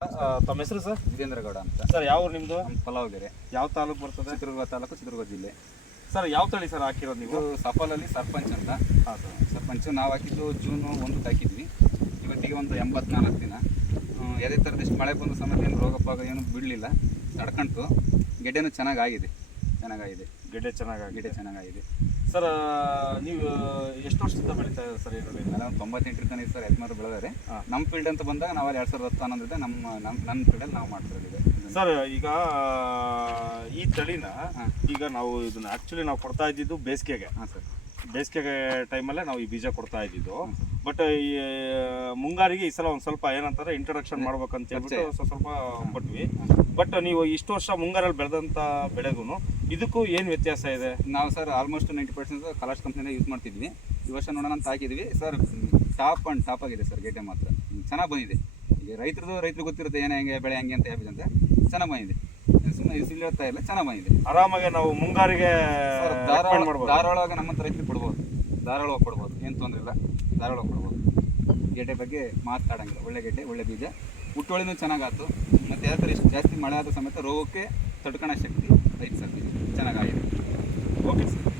ತಮ್ಮ ಹೆಸರು ಸರ್? ವೀರೇಂದ್ರ ಗೌಡ ಅಂತ ಸರ್. ಯಾವ ಊರು ನಿಮ್ಮದು? ಪಲಾವ್ಗೆರೆ. ಯಾವ ತಾಲೂಕು ಬರ್ತದೆ? ಚಿತ್ರದುರ್ಗ ತಾಲೂಕು, ಚಿತ್ರದುರ್ಗ ಜಿಲ್ಲೆ. ಸರ್ ಯಾವ ತಳಿ ಸರ್ ಹಾಕಿರೋದು ನೀವು? ಸಫಲಲ್ಲಿ ಸರ್ಪಂಚ್ ಅಂತ. ಹಾಂ ಸರ್. ಸರ್ಪಂಚು ನಾವು ಹಾಕಿದ್ದು ಜೂನ್ 1 ಹಾಕಿದ್ವಿ. ಇವತ್ತಿಗೆ ಒಂದು 84 ದಿನ. ಯಾವುದೇ ಥರದಿಷ್ಟು ಮಳೆ ಬಂದ ಸಮೇತ ಏನು ರೋಗಪ್ಪಾಗ ಏನು ಬಿಡಲಿಲ್ಲ, ತಡ್ಕೊಂತು. ಗೆಡ್ಡೆನೂ ಚೆನ್ನಾಗಾಗಿದೆ. ಗೆಡ್ಡೆ ಚೆನ್ನಾಗಿದೆ ಸರ್. ನೀವು ಎಷ್ಟು ವರ್ಷದಿಂದ ಬೆಳೀತಾ ಇದ್ದಾರೆ ಸರ್? ನಾನು 98 ಇರ್ತಾನೆ ಸರ್. 18 ಬೆಳೆದಾರೆ. ನಮ್ಮ ಫೀಲ್ಡ್ ಅಂತ ಬಂದಾಗ ನಾವು 2010 ನನ್ನ ಫೀಲ್ಡಲ್ಲಿ ನಾವು ಮಾಡ್ತಾ ಇದ್ದೀವಿ ಸರ್. ಈಗ ಈ ತಳಿನ ಈಗ ನಾವು ಇದನ್ನ ಆ್ಯಕ್ಚುಲಿ ನಾವು ಕೊಡ್ತಾ ಇದ್ದಿದ್ದು ಬೇಸಿಗೆಗೆ. ಹಾಂ ಸರ್. ಬೇಸಿಗೆ ಟೈಮಲ್ಲೇ ನಾವು ಈ ಬೀಜ ಕೊಡ್ತಾ ಇದ್ದಿದ್ದು. ಬಟ್ ಈ ಮುಂಗಾರಿಗೆ ಈ ಸಲ ಒಂದು ಸ್ವಲ್ಪ ಏನಂತಾರೆ ಇಂಟ್ರೊಡಕ್ಷನ್ ಮಾಡ್ಬೇಕಂತ ಹೇಳ್ಬಿಟ್ಟು ಸ್ವಲ್ಪ ಕೊಟ್ವಿ. ಬಟ್ ನೀವು ಇಷ್ಟು ವರ್ಷ ಮುಂಗಾರಲ್ಲಿ ಬೆಳೆದಂಥ ಬೆಳೆಗೂ ಇದಕ್ಕೂ ಏನು ವ್ಯತ್ಯಾಸ ಇದೆ? ನಾವು ಸರ್ ಆಲ್ಮೋಸ್ಟ್ 90% ಕಲಾಶ್ ಕಂಪ್ನಿನೇ ಯೂಸ್ ಮಾಡ್ತಿದ್ವಿ. ಈ ವರ್ಷ ನೋಡೋಣ ಅಂತ ಹಾಕಿದ್ವಿ ಸರ್. ಟಾಪ್ ಆಗಿದೆ ಸರ್. ಗೆಡ್ಡೆ ಮಾತ್ರ ಚೆನ್ನಾಗಿ ಬಂದಿದೆ. ಈಗ ರೈತರಿಗೆ ಗೊತ್ತಿರುತ್ತೆ ಏನೇ ಹೆಂಗೆ ಬೆಳೆ ಹೆಂಗೆ ಅಂತ ಹೇಳ್ಬಿಟ್ಟು ಅಂತ ಚೆನ್ನಾಗಿ ಬಂದಿದೆ. ಸುಮ್ಮನೆ ಇಸಿಲ್ ಹೇಳ್ತಾ ಇಲ್ಲ, ಚೆನ್ನಾಗಿ ಬಂದಿದೆ. ಆರಾಮಾಗಿ ನಾವು ಮುಂಗಾರಿಗೆ ಧಾರಾಳ ನಮ್ಮಂತ ರೈತರಿಗೆ ಕೊಡ್ಬೋದು. ಧಾರಾಳವಾಗಿ ಕೊಡ್ಬೋದು, ಏನು ತೊಂದರೆ ಇಲ್ಲ. ಧಾರಾಳವಾಗಿ ಕೊಡ್ಬೋದು. ಗೆಡ್ಡೆ ಬಗ್ಗೆ ಮಾತಾಡಂಗಿಲ್ಲ. ಒಳ್ಳೆ ಗೆಡ್ಡೆ, ಒಳ್ಳೆ ಬೀಜ, ಹುಟ್ಟುವಳಿನೂ ಚೆನ್ನಾಗಾಯ್ತು. ಮತ್ತು ಯಾವ ಥರ ಇಷ್ಟು ಜಾಸ್ತಿ ಮಳೆ ಆದ ಸಮೇತ ರೋಗಕ್ಕೆ ತಡ್ಕೊಳ್ಳೋ ಶಕ್ತಿ ಐತೆ ಸರ್. ಬೀಜ ಚೆನ್ನಾಗಾಗಿದೆ. Okay sir.